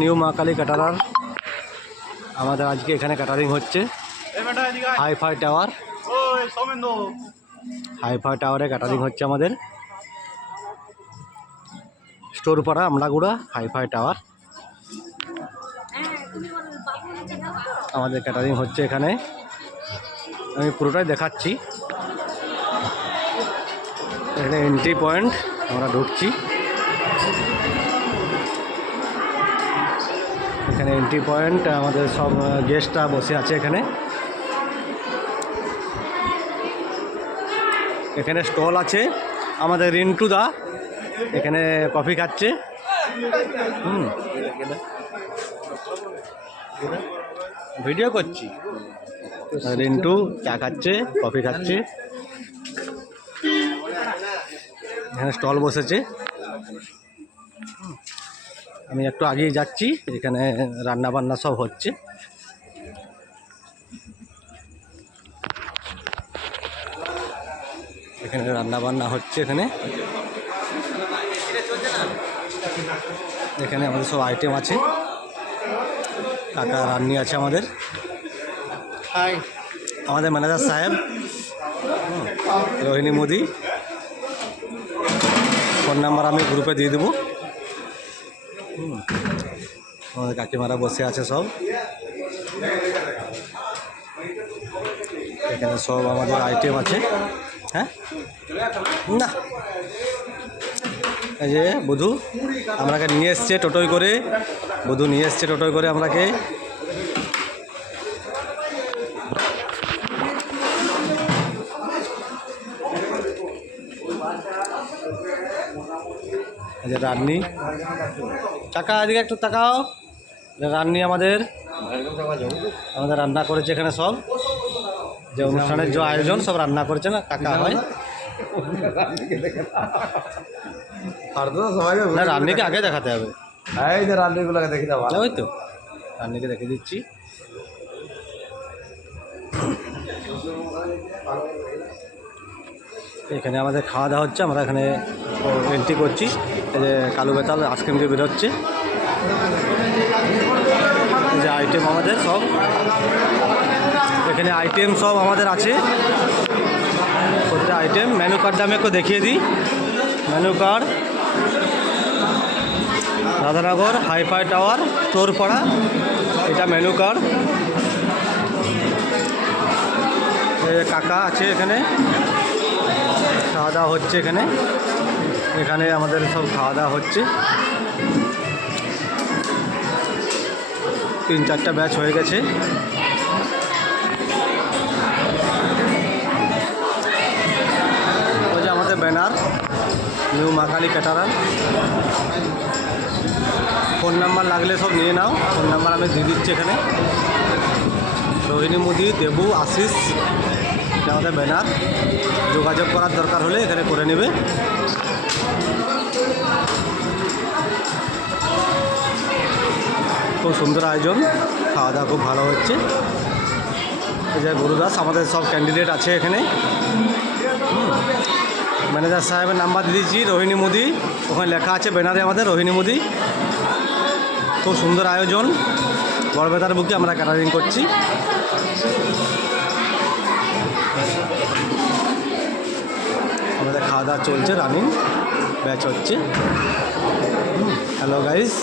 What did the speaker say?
New মা Kali caterer আমাদের আজকে এখানে ক্যাটারিং হচ্ছে হাইফাই টাওয়ার। হাইফাই টাওয়ারে ক্যাটারিং হচ্ছে আমাদের স্টোরপাড়া আমলাগুড়া হাইফাই টাওয়ার। আমাদের ক্যাটারিং হচ্ছে এখানে, আমি পুরোটাই দেখাচ্ছি। এখানে এন্ট্রি পয়েন্ট, আমরা ঢুকছি। এখানে এন্ট্রি পয়েন্ট, আমাদের সব গেস্টরা বসে আছে এখানে। এখানে স্টল আছে আমাদের রিন্টু দা, এখানে কফি খাচ্ছে। ভিডিও করছি। রিন্টু চা খাচ্ছে, কফি খাচ্ছে। এখানে স্টল বসেছে, আমি একটু আগেই যাচ্ছি। এখানে রান্না বান্না সব হচ্ছে। এখানে রান্না বান্না হচ্ছে। এখানে আমাদের সব আইটেম আছে। কাকা রান্নি আছে আমাদের, আমাদের ম্যানেজার সাহেব রোহিণী মোদি। ফোন নাম্বার আমি গ্রুপে দিয়ে দেবো। আমাদের কাকিমারা বসে আছে সব। এখানে সব আমাদের আইটেম আছে। হ্যাঁ না, এই যে বধূ আমরাকে নিয়ে এসছে টোটোয় করে, বধূ নিয়ে এসছে টোটোয় করে আমরাকে। এই যে রান্নি, টাকা এদিকে একটু তাকাও। রান্নি আমাদের রান্না করেছে এখানে সব, যে অনুষ্ঠানের যে আয়োজন সব রান্না করেছে না কাকা হয়। না, রান্নিকে আগে দেখাতে হবে। এই যে রান্নিগুলোকে দেখে দেওয়া, ওই তো রান্নিকে দেখে দিচ্ছি। এখানে আমাদের খাওয়া দাওয়া হচ্ছে, আমরা এখানে এন্ট্রি করছি। এই যে কালু বেতাল আইসক্রিম দিয়ে বেরোচ্ছে। এই যে আইটেম আমাদের সব, এখানে আইটেম সব আমাদের আছে। প্রতিটা আইটেম মেনু কার্ডটা আমি একটু দেখিয়ে দিই। Menu card, Radhanagar hi fi tower Torpara, এটা মেনু কার্ড। কাকা আছে এখানে, খাওয়া দাওয়া হচ্ছে এখানে। এখানে আমাদের সব খাওয়া দাওয়া হচ্ছে। 3-4টা ব্যাচ হয়ে গেছে। ওই যে আমাদের ব্যানার নিউ মা কালী ক্যাটারার। ফোন নাম্বার লাগলে সব নিয়ে নাও, ফোন নাম্বার আমি দিয়ে দিচ্ছি এখানে। রোহিণী মোদি, দেবু, আশিস, এটা আমাদের ব্যানার। যোগাযোগ করার দরকার হলে এখানে করে নেবে। খুব সুন্দর আয়োজন, খাওয়া দাওয়া খুব ভালো হচ্ছে। এই যে গুরুদাস, আমাদের সব ক্যান্ডিডেট আছে এখানে। ম্যানেজার সাহেবের নাম্বার দিয়ে দিয়েছি, রোহিণী মোদি, ওখানে লেখা আছে ব্যানারে আমাদের রোহিণী মোদি। খুব সুন্দর আয়োজন, বড়বেতার বুকে আমরা ক্যাটারিং করছি। আমাদের খাওয়া দাওয়া চলছে, রানিং ব্যাচ হচ্ছে। Hello guys.